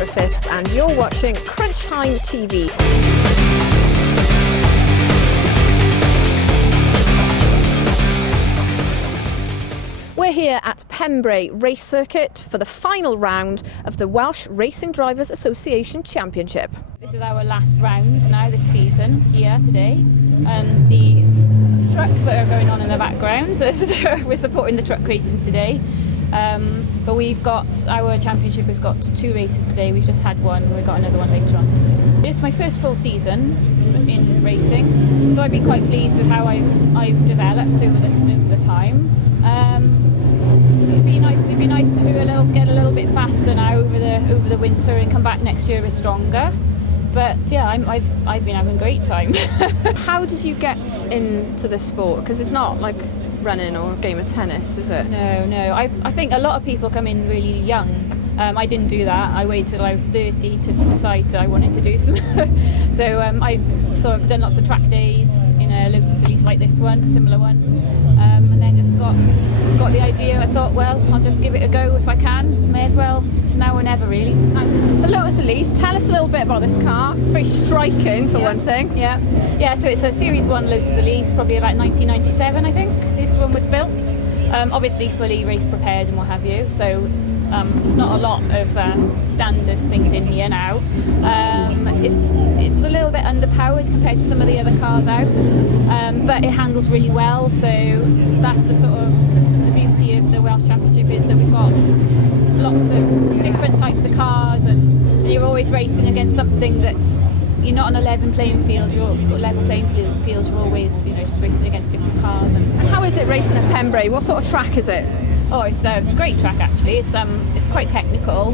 Griffiths and you're watching CrunchTime.TV. We're here at Pembrey Race Circuit for the final round of the Welsh Racing Drivers Association Championship. This is our last round now this season here today, and the trucks that are going on in the background, so we're supporting the truck racing today. But we've got, our championship has got 2 races today. We've just had one, we've got another one later on. It's my first full season in racing, so I've been quite pleased with how I've developed over the time. It'd be nice to get a little bit faster now over the winter and come back next year a bit stronger. But yeah, I've been having a great time. How did you get into this sport? Because it's not like running or a game of tennis, is it? No. I think a lot of people come in really young. I didn't do that. I waited till I was 30 to decide I wanted to do some. So I've sort of done lots of track days in a Lotus Elise like this one, a similar one, and then just got the idea. I thought, well, I'll just give it a go if I can. May as well, now or never, really. So Lotus Elise, tell us a little bit about this car. It's very striking for one thing. Yeah. So it's a Series 1 Lotus Elise, probably about 1997, I think. This one was built. Obviously fully race prepared and what have you. So there's not a lot of standard things in here now. It's a little bit underpowered compared to some of the other cars out, but it handles really well. So that's the sort of the beauty of the Welsh Championship, is that we've got lots of different types of cars, and you're always racing against something that's, you're not on a level playing field. You're always, just racing against different cars. And how is it racing at Pembrey? What sort of track is it? Oh, it's a great track actually. It's quite technical.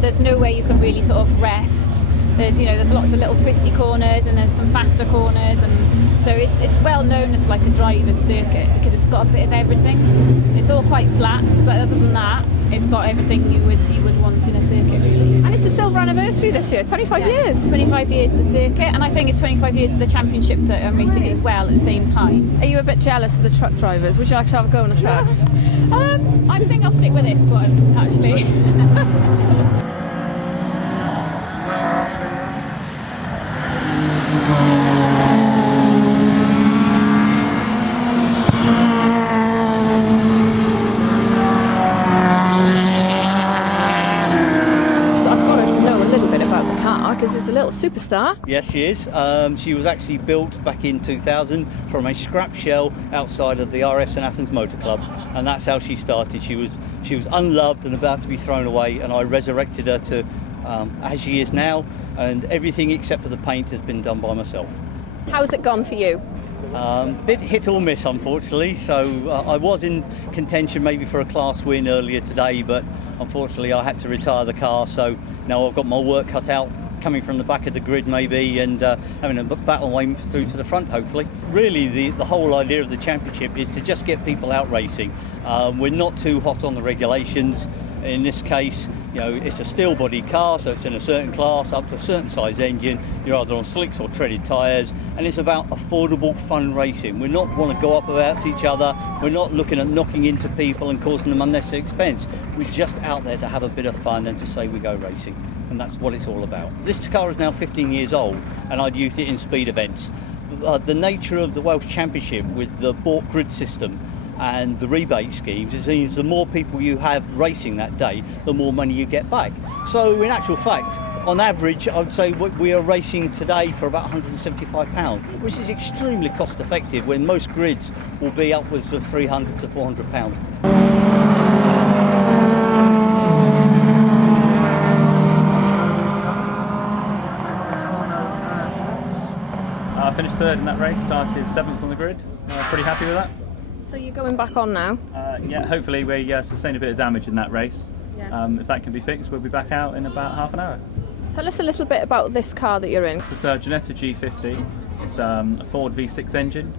There's no way you can really sort of rest. There's lots of little twisty corners and there's some faster corners, and so it's well known as like a driver's circuit because it's got a bit of everything. It's all quite flat, but other than that, it's got everything you would want in a circuit, really. And it's the silver anniversue this year, 25 years. 25 years of the circuit, and I think it's 25 years of the championship that I'm racing in as well at the same time. Are you a bit jealous of the truck drivers? Would you like to have a go on the tracks? I think I'll stick with this one, actually. Because it's a little superstar. Yes, she is. She was actually built back in 2000 from a scrap shell outside of the RF St Athens Motor Club, and that's how she started. She was unloved and about to be thrown away, and I resurrected her to as she is now, and everything except for the paint has been done by myself. How's it gone for you? Bit hit or miss, unfortunately. So I was in contention maybe for a class win earlier today, but unfortunately I had to retire the car, so now I've got my work cut out, coming from the back of the grid maybe, and having a battle way through to the front, hopefully. Really the whole idea of the championship is to just get people out racing. We're not too hot on the regulations. In this case, it's a steel body car, so it's in a certain class, up to a certain size engine. You're either on slicks or treaded tyres, and it's about affordable, fun racing. We're not want to go up against each other. We're not looking at knocking into people and causing them unnecessary expense. We're just out there to have a bit of fun and to say we go racing. And that's what it's all about. This car is now 15 years old, and I'd used it in speed events. The nature of the Welsh Championship with the bought grid system and the rebate schemes is the more people you have racing that day, the more money you get back. So in actual fact, on average, I would say we are racing today for about £175, which is extremely cost effective when most grids will be upwards of £300 to £400. I finished third in that race, started 7th on the grid. Pretty happy with that. So you're going back on now? Yeah, hopefully we sustained a bit of damage in that race. Yeah. If that can be fixed, we'll be back out in about half an hour. Tell us a little bit about this car that you're in. It's a Ginetta G50. It's a Ford V6 engine.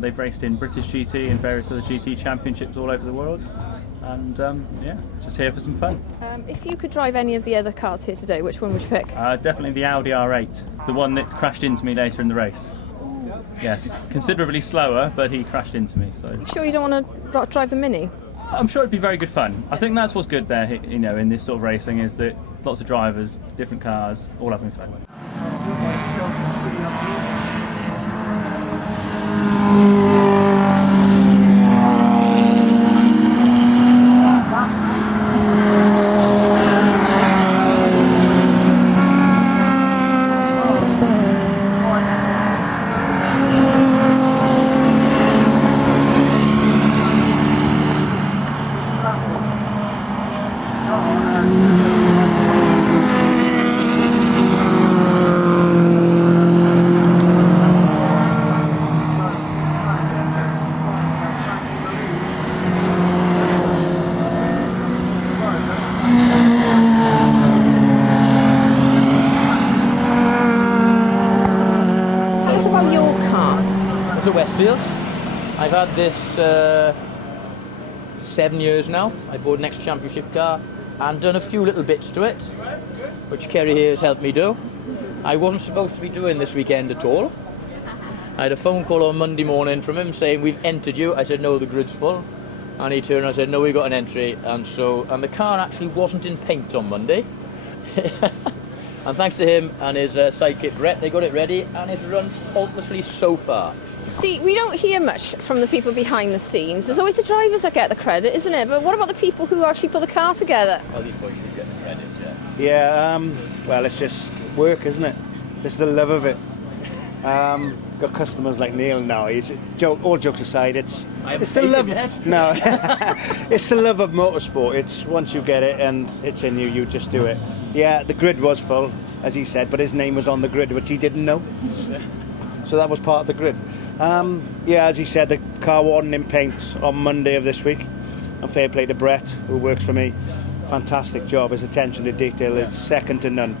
They've raced in British GT and various other GT championships all over the world. And yeah, just here for some fun. If you could drive any of the other cars here today, which one would you pick? Definitely the Audi R8, the one that crashed into me later in the race. Yes, considerably slower, but he crashed into me. So. You sure you don't want to drive the Mini? I'm sure it'd be very good fun. I think that's what's good there, in this sort of racing, is that lots of drivers, different cars, all having fun. Tell us about your car. It's a Westfield. I've had this 7 years now. I bought an ex-championship car and done a few little bits to it, which Kerry here has helped me do. I wasn't supposed to be doing this weekend at all. I had a phone call on Monday morning from him saying, "We've entered you." I said, "No, the grid's full." And he turned and I said, "No, we got an entry." And the car actually wasn't in paint on Monday. And thanks to him and his sidekick Brett, they got it ready and it's run faultlessly so far. See, we don't hear much from the people behind the scenes. There's always the drivers that get the credit, isn't it? But what about the people who actually put the car together? Well, these boys should get the credit, Yeah, well, it's just work, isn't it? Just the love of it. Got customers like Neil now. All jokes aside, it's the love. No, it's the love of motorsport. It's once you get it and it's in you, you just do it. Yeah, the grid was full, as he said, but his name was on the grid, which he didn't know. So that was part of the grid. Yeah, as he said, the car wasn't in paint on Monday of this week. And fair play to Brett, who works for me. Fantastic job. His attention to detail is second to none.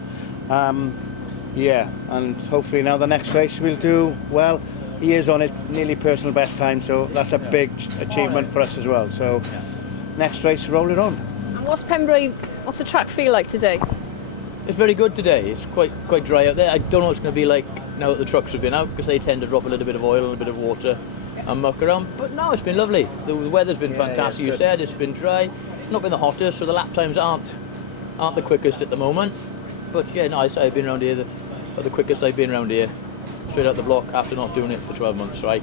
Yeah, and hopefully now the next race we'll do well. He is on his nearly personal best time, so that's a big achievement for us as well. So next race, roll it on. And what's the track feel like today? It's very good today. It's quite dry out there. I don't know what it's going to be like now that the trucks have been out, because they tend to drop a little bit of oil and a bit of water and muck around. But no, it's been lovely. The weather's been fantastic. You said it's been dry. It's not been the hottest, so the lap times aren't the quickest at the moment. But yeah, no, I've been around here the quickest I've been around here, straight out the block after not doing it for 12 months. So I'm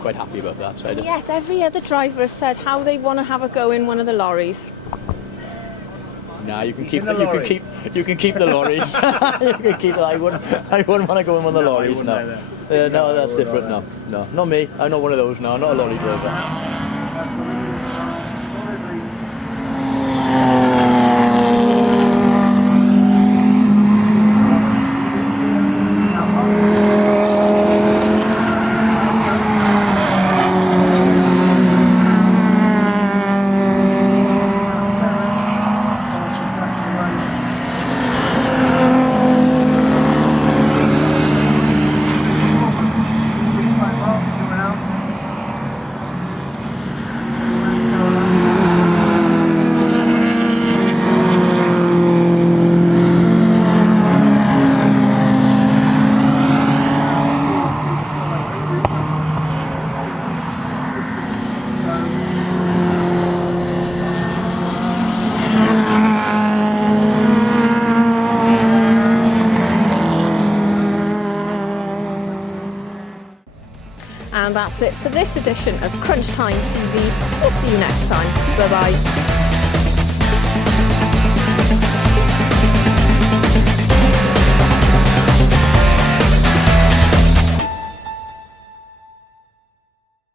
quite happy about that side. Yet every other driver has said how they want to have a go in one of the lorries. Nah, you can keep the lorries. You can keep the lorries. You can keep. I wouldn't want to go in one of the lorries. No, no, that's different. No, not me. I'm not one of those. No, I'm not a lorry driver. And that's it for this edition of Crunch Time TV. We'll see you next time. Bye-bye.